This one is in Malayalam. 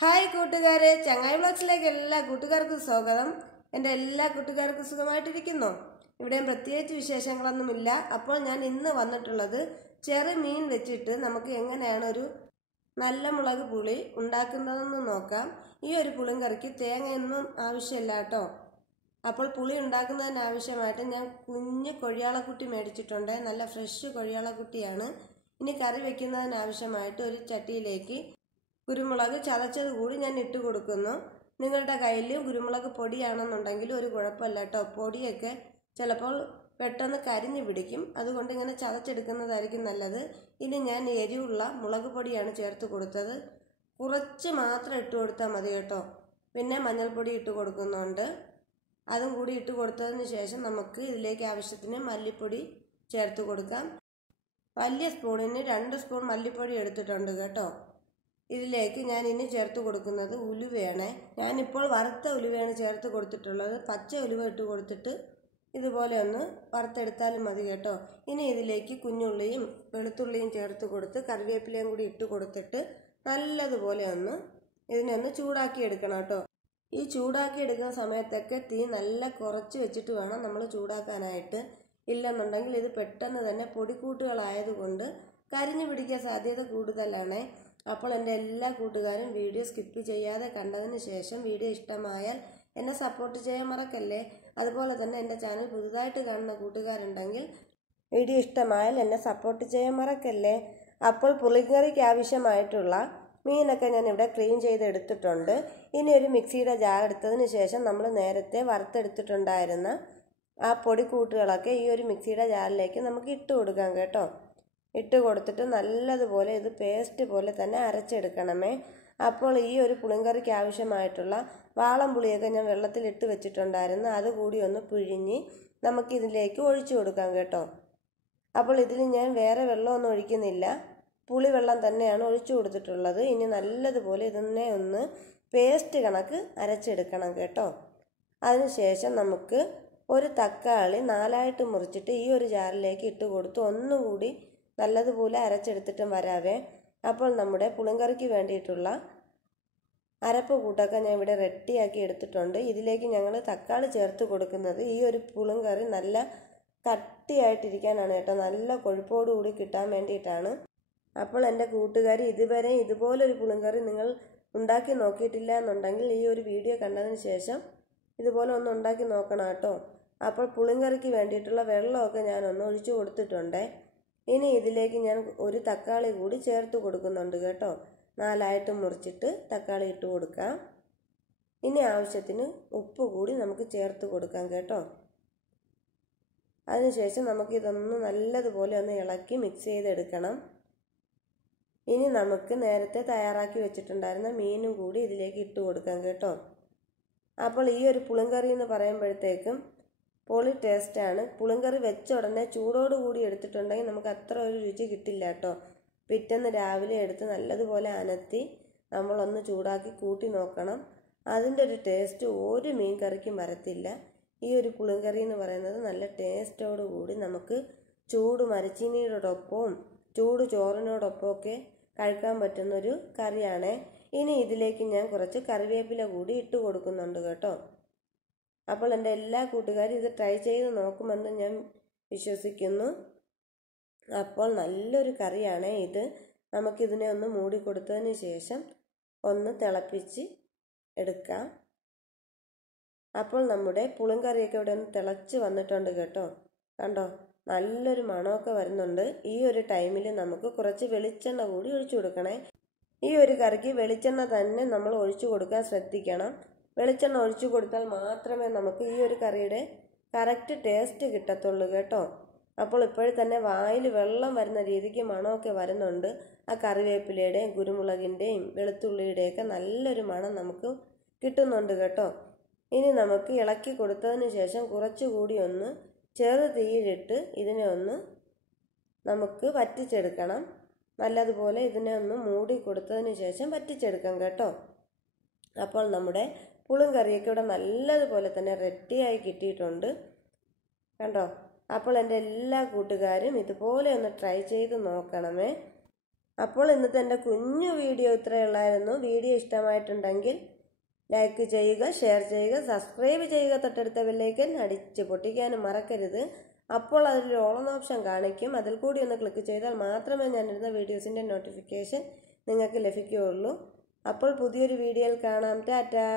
ഹായ് കൂട്ടുകാരെ, ചങ്ങായി വ്ളോഗ്സിലേക്ക് എല്ലാ കൂട്ടുകാർക്കും സ്വാഗതം. എൻ്റെ എല്ലാ കൂട്ടുകാർക്കും സുഖമായിട്ടിരിക്കുന്നു. ഇവിടെയും പ്രത്യേകിച്ച് വിശേഷങ്ങളൊന്നുമില്ല. അപ്പോൾ ഞാൻ ഇന്ന് വന്നിട്ടുള്ളത് ചെറുമീൻ വെച്ചിട്ട് നമുക്ക് എങ്ങനെയാണ് ഒരു നല്ല മുളക് പുളി ഉണ്ടാക്കുന്നതെന്ന് നോക്കാം. ഈ ഒരു പുളിങ്കറിക്ക് തേങ്ങയൊന്നും ആവശ്യമില്ല കേട്ടോ. അപ്പോൾ പുളി ഉണ്ടാക്കുന്നതിന് ആവശ്യമായിട്ട് ഞാൻ കുഞ്ഞ് കൊഴിയാളക്കുട്ടി മേടിച്ചിട്ടുണ്ട്. നല്ല ഫ്രഷ് കൊഴിയാളക്കുട്ടിയാണ്. ഇനി കറി വെക്കുന്നതിന് ആവശ്യമായിട്ട് ഒരു ചട്ടിയിലേക്ക് കുരുമുളക് ചതച്ചത് കൂടി ഞാൻ ഇട്ട് കൊടുക്കുന്നു. നിങ്ങളുടെ കയ്യിൽ കുരുമുളക് പൊടിയാണെന്നുണ്ടെങ്കിൽ ഒരു കുഴപ്പമില്ല കേട്ടോ. പൊടിയൊക്കെ ചിലപ്പോൾ പെട്ടെന്ന് കരിഞ്ഞു പിടിക്കും, അതുകൊണ്ട് ഇങ്ങനെ ചതച്ചെടുക്കുന്നതായിരിക്കും നല്ലത്. ഇനി ഞാൻ എരിവുള്ള മുളക് പൊടിയാണ് ചേർത്ത് കൊടുത്തത്. കുറച്ച് മാത്രം ഇട്ട് കൊടുത്താൽ മതി കേട്ടോ. പിന്നെ മഞ്ഞൾപ്പൊടി ഇട്ട് കൊടുക്കുന്നുണ്ട്. അതും കൂടി ഇട്ട് കൊടുത്തതിന് ശേഷം നമുക്ക് ഇതിലേക്ക് ആവശ്യത്തിന് മല്ലിപ്പൊടി ചേർത്ത് കൊടുക്കാം. വലിയ സ്പൂണിന് 2 സ്പൂൺ മല്ലിപ്പൊടി എടുത്തിട്ടുണ്ട് കേട്ടോ. ഇതിലേക്ക് ഞാൻ ഇനി ചേർത്ത് കൊടുക്കുന്നത് ഉലുവയാണ്. ഞാനിപ്പോൾ വറുത്ത ഉലുവയാണ് ചേർത്ത് കൊടുത്തിട്ടുള്ളത്. പച്ച ഉലുവ ഇട്ട് കൊടുത്തിട്ട് ഇതുപോലെ ഒന്ന് വറുത്തെടുത്താലും മതി കേട്ടോ. ഇനി ഇതിലേക്ക് കുഞ്ഞുള്ളിയും വെളുത്തുള്ളിയും ചേർത്ത് കൊടുത്ത് കറിവേപ്പിലയും കൂടി ഇട്ട് കൊടുത്തിട്ട് നല്ലതുപോലെ ഇതിനെ ഒന്ന് ചൂടാക്കി എടുക്കണം കേട്ടോ. ഈ ചൂടാക്കി എടുക്കുന്ന സമയത്തൊക്കെ തീ നല്ല കുറച്ച് വെച്ചിട്ട് വേണം നമ്മൾ ചൂടാക്കാനായിട്ട്. ഇല്ലെന്നുണ്ടെങ്കിൽ ഇത് പെട്ടെന്ന് തന്നെ പൊടിക്കൂട്ടുകളായതുകൊണ്ട് കരിഞ്ഞു പിടിക്കാൻ സാധ്യത കൂടുതലാണ്. അപ്പോൾ എൻ്റെ എല്ലാ കൂട്ടുകാരും വീഡിയോ സ്കിപ്പ് ചെയ്യാതെ കണ്ടതിന് ശേഷം വീഡിയോ ഇഷ്ടമായാൽ എന്നെ സപ്പോർട്ട് ചെയ്യാൻ മറക്കല്ലേ. അതുപോലെ തന്നെ എൻ്റെ ചാനൽ പുതുതായിട്ട് കാണുന്ന കൂട്ടുകാരുണ്ടെങ്കിൽ വീഡിയോ ഇഷ്ടമായാൽ എന്നെ സപ്പോർട്ട് ചെയ്യാൻ മറക്കല്ലേ. അപ്പോൾ പുളിക്കറിക്ക് ആവശ്യമായിട്ടുള്ള മീനൊക്കെ ഞാൻ ഇവിടെ ക്ലീൻ ചെയ്ത് എടുത്തിട്ടുണ്ട്. ഇനി ഒരു മിക്സിയുടെ ജാർ എടുത്തതിന് ശേഷം നമ്മൾ നേരത്തെ വറുത്തെടുത്തിട്ടുണ്ടായിരുന്ന ആ പൊടിക്കൂട്ടുകളൊക്കെ ഈ ഒരു മിക്സിയുടെ ജാറിലേക്ക് നമുക്ക് ഇട്ട് കൊടുക്കാം കേട്ടോ. ഇട്ട് കൊടുത്തിട്ട് നല്ലതുപോലെ ഇത് പേസ്റ്റ് പോലെ തന്നെ അരച്ചെടുക്കണമേ. അപ്പോൾ ഈ ഒരു പുളിങ്കറിക്ക് ആവശ്യമായിട്ടുള്ള വാളംപുളിയൊക്കെ ഞാൻ വെള്ളത്തിലിട്ട് വെച്ചിട്ടുണ്ടായിരുന്നു. അതുകൂടി ഒന്ന് പിഴിഞ്ഞ് നമുക്കിതിലേക്ക് ഒഴിച്ചു കൊടുക്കാം കേട്ടോ. അപ്പോൾ ഇതിൽ ഞാൻ വേറെ വെള്ളമൊന്നും ഒഴിക്കുന്നില്ല, പുളിവെള്ളം തന്നെയാണ് ഒഴിച്ചു കൊടുത്തിട്ടുള്ളത്. ഇനി നല്ലതുപോലെ ഇതിനെ ഒന്ന് പേസ്റ്റ് കണക്ക് അരച്ചെടുക്കണം കേട്ടോ. അതിനുശേഷം നമുക്ക് ഒരു തക്കാളി 4ആയിട്ട് മുറിച്ചിട്ട് ഈ ഒരു ജാറിലേക്ക് ഇട്ട് കൊടുത്ത് ഒന്നുകൂടി നല്ലതുപോലെ അരച്ചെടുത്തിട്ടും വരാവേ. അപ്പോൾ നമ്മുടെ പുളിങ്കറിക്ക് വേണ്ടിയിട്ടുള്ള അരപ്പ് കൂട്ടൊക്കെ ഞാൻ ഇവിടെ റെഡിയാക്കി എടുത്തിട്ടുണ്ട്. ഇതിലേക്ക് ഞങ്ങൾ തക്കാളി ചേർത്ത് കൊടുക്കുന്നത് ഈ ഒരു പുളിങ്കറി നല്ല കട്ടിയായിട്ടിരിക്കാനാണ് കേട്ടോ, നല്ല കൊഴുപ്പോടുകൂടി കിട്ടാൻ വേണ്ടിയിട്ടാണ്. അപ്പോൾ എൻ്റെ കൂട്ടുകാർ ഇതുവരെ ഇതുപോലൊരു പുളിങ്കറി നിങ്ങൾ ഉണ്ടാക്കി നോക്കിയിട്ടില്ല എന്നുണ്ടെങ്കിൽ ഈ ഒരു വീഡിയോ കണ്ടതിന് ശേഷം ഇതുപോലെ ഒന്ന് ഉണ്ടാക്കി നോക്കണം കേട്ടോ. അപ്പോൾ പുളിങ്കറിക്ക് വേണ്ടിയിട്ടുള്ള വെള്ളമൊക്കെ ഞാനൊന്ന് ഒഴിച്ചു കൊടുത്തിട്ടുണ്ട്. ഇനി ഇതിലേക്ക് ഞാൻ ഒരു തക്കാളി കൂടി ചേർത്ത് കൊടുക്കുന്നുണ്ട് കേട്ടോ. 4ആയിട്ട് മുറിച്ചിട്ട് തക്കാളി ഇട്ട് കൊടുക്കാം. ഇനി ആവശ്യത്തിന് ഉപ്പ് കൂടി നമുക്ക് ചേർത്ത് കൊടുക്കാം കേട്ടോ. അതിനുശേഷം നമുക്കിതൊന്ന് നല്ലതുപോലെ ഒന്ന് ഇളക്കി മിക്സ് ചെയ്തെടുക്കണം. ഇനി നമുക്ക് നേരത്തെ തയ്യാറാക്കി വെച്ചിട്ടുണ്ടായിരുന്ന മീനും കൂടി ഇതിലേക്ക് ഇട്ട് കൊടുക്കാം കേട്ടോ. അപ്പോൾ ഈ ഒരു പുളിങ്കറി എന്ന് പറയുമ്പോഴത്തേക്കും പൊളി ടേസ്റ്റാണ്. പുളിങ്കറി വെച്ച ഉടനെ ചൂടോടുകൂടി എടുത്തിട്ടുണ്ടെങ്കിൽ നമുക്ക് അത്ര ഒരു രുചി കിട്ടില്ല കേട്ടോ. പിറ്റേന്ന് രാവിലെ എടുത്ത് നല്ലതുപോലെ അനത്തി നമ്മളൊന്ന് ചൂടാക്കി കൂട്ടി നോക്കണം. അതിൻ്റെ ഒരു ടേസ്റ്റ് ഒരു മീൻ കറിക്കും വരത്തില്ല. ഈ ഒരു പുളിങ്കറി എന്ന് പറയുന്നത് നല്ല ടേസ്റ്റോടുകൂടി നമുക്ക് ചൂട് മരച്ചീനിയോടൊപ്പവും ചൂട് ചോറിനോടൊപ്പമൊക്കെ കഴിക്കാൻ പറ്റുന്നൊരു കറിയാണ്. ഇനി ഇതിലേക്ക് ഞാൻ കുറച്ച് കറിവേപ്പില കൂടി ഇട്ട് കൊടുക്കുന്നുണ്ട് കേട്ടോ. അപ്പോൾ എൻ്റെ എല്ലാ കൂട്ടുകാരും ഇത് ട്രൈ ചെയ്ത് നോക്കുമെന്ന് ഞാൻ വിശ്വസിക്കുന്നു. അപ്പോൾ നല്ലൊരു കറിയാണ് ഇത്. നമുക്കിതിനെ ഒന്ന് മൂടി കൊടുത്തതിന് ശേഷം ഒന്ന് തിളപ്പിച്ച് എടുക്കാം. അപ്പോൾ നമ്മുടെ പുളിങ്കറിയൊക്കെ ഇവിടെ ഒന്ന് തിളച്ച് വന്നിട്ടുണ്ട് കേട്ടോ. കണ്ടോ, നല്ലൊരു മണമൊക്കെ വരുന്നുണ്ട്. ഈ ഒരു ടൈമിൽ നമുക്ക് കുറച്ച് വെളിച്ചെണ്ണ കൂടി ഒഴിച്ചു കൊടുക്കണേ. ഈ ഒരു കറിക്ക് വെളിച്ചെണ്ണ തന്നെ നമ്മൾ ഒഴിച്ചു കൊടുക്കാൻ ശ്രദ്ധിക്കണം. വെളിച്ചെണ്ണ ഒഴിച്ചു കൊടുത്താൽ മാത്രമേ നമുക്ക് ഈ ഒരു കറിയുടെ കറക്റ്റ് ടേസ്റ്റ് കിട്ടത്തുള്ളൂ കേട്ടോ. അപ്പോൾ ഇപ്പോഴും തന്നെ വായിൽ വെള്ളം വരുന്ന രീതിക്ക് മണമൊക്കെ വരുന്നുണ്ട്. ആ കറിവേപ്പിലയുടെയും കുരുമുളകിൻ്റെയും വെളുത്തുള്ളിയുടെയൊക്കെ നല്ലൊരു മണം നമുക്ക് കിട്ടുന്നുണ്ട് കേട്ടോ. ഇനി നമുക്ക് ഇളക്കി കൊടുത്തതിന് ശേഷം കുറച്ചുകൂടി ഒന്ന് ചെറു തീയിലിട്ട് ഇതിനെ ഒന്ന് നമുക്ക് വറ്റിച്ചെടുക്കണം. നല്ലതുപോലെ ഇതിനെ ഒന്ന് മൂടി കൊടുത്തതിന് ശേഷം വറ്റിച്ചെടുക്കാം കേട്ടോ. അപ്പോൾ നമ്മുടെ പുളിങ്കറിയൊക്കെ ഇവിടെ നല്ലതുപോലെ തന്നെ റെഡിയായി കിട്ടിയിട്ടുണ്ട് കണ്ടോ. അപ്പോൾ എൻ്റെ എല്ലാ കൂട്ടുകാരും ഇതുപോലെ ഒന്ന് ട്രൈ ചെയ്ത് നോക്കണമേ. അപ്പോൾ ഇന്നത്തെ എൻ്റെ കുഞ്ഞു വീഡിയോ ഇത്രയേ ഉള്ളായിരുന്നു. വീഡിയോ ഇഷ്ടമായിട്ടുണ്ടെങ്കിൽ ലൈക്ക് ചെയ്യുക, ഷെയർ ചെയ്യുക, സബ്സ്ക്രൈബ് ചെയ്യുക. തൊട്ടടുത്ത ബെല്ലൈക്കൻ അടിച്ച് പൊട്ടിക്കാനും മറക്കരുത്. അപ്പോൾ അതിലൊരു ഓൺ ഓപ്ഷൻ കാണിക്കും. അതിൽ കൂടി ഒന്ന് ക്ലിക്ക് ചെയ്താൽ മാത്രമേ ഞാനിടുന്ന വീഡിയോസിൻ്റെ നോട്ടിഫിക്കേഷൻ നിങ്ങൾക്ക് ലഭിക്കുകയുള്ളൂ. അപ്പോൾ പുതിയൊരു വീഡിയോയിൽ കാണാം. ടാറ്റാ.